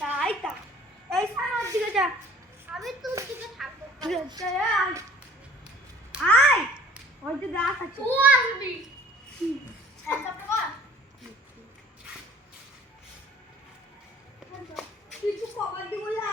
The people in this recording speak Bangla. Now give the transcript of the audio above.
তাই তা এই সামনের দিকে যা আমি তোর দিকে থাকবো আয় ওই যে গাছ আছে তুই আসবি কিছু কবাডি বলে